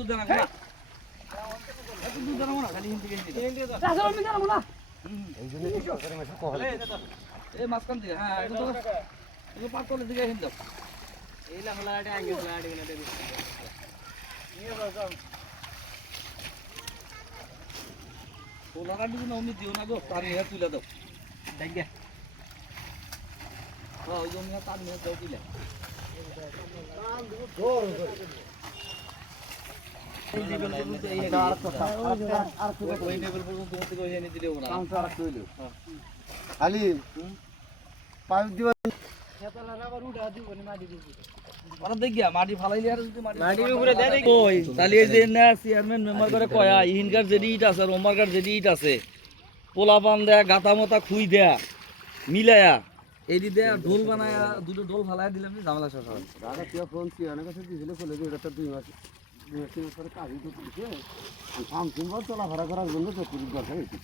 দুধ জানা না এত দুধ জানা না খালি হিন্দি হিন্দি আসলে আমি জানাবো না এই জন্য কি সরকারি মাছ কহলে এই মাঝখান থেকে হ্যাঁ এটা পাতলের দিকে হিন্দি এইলা হলাটা আগে হলাটা কিনা দেবি নিয়ে যাও পোলাটা দিকে নমি দিও না গো তার নিয়ে তুলে দাও দেখ গে হ্যাঁ ওই জন্য তার নিয়ে দাও দিলে এই লেভেল পর্যন্ত এই আর কথা আর ওই লেভেল পর্যন্ত তোমাকে কই এনে দিলেও না কাউন্টার রাখতে হইলো খালি পাইপ দিবা খেতালা আবার উড়া দিব না মাটি দিব ওরা দেখ গিয়া মাটি ফালাইলে আর যদি মাটির উপরে দে দেখ কই তাহলে এই যে না চেয়ারম্যান মেম্বার করে কয়া ইনকার যেডি ইট আছে আর ওমারকার যেডি ইট আছে পোলা পান দেয়া গাতা মতা খুই দেয়া মিলায়া এই দি দেয়া ঢোল বানায়া দুটো ঢোল ফালায়া দিলাম যে ঝামেলা শেষ হয় দাদা কি ফোন কি অনেক কাছে দিছিল বলে যে এটা 2 মাস 2 মাস পরে কাজই তো দিছে কাম কিংবা চলাফেরা করার জন্য তো পুরো দরকার হইছে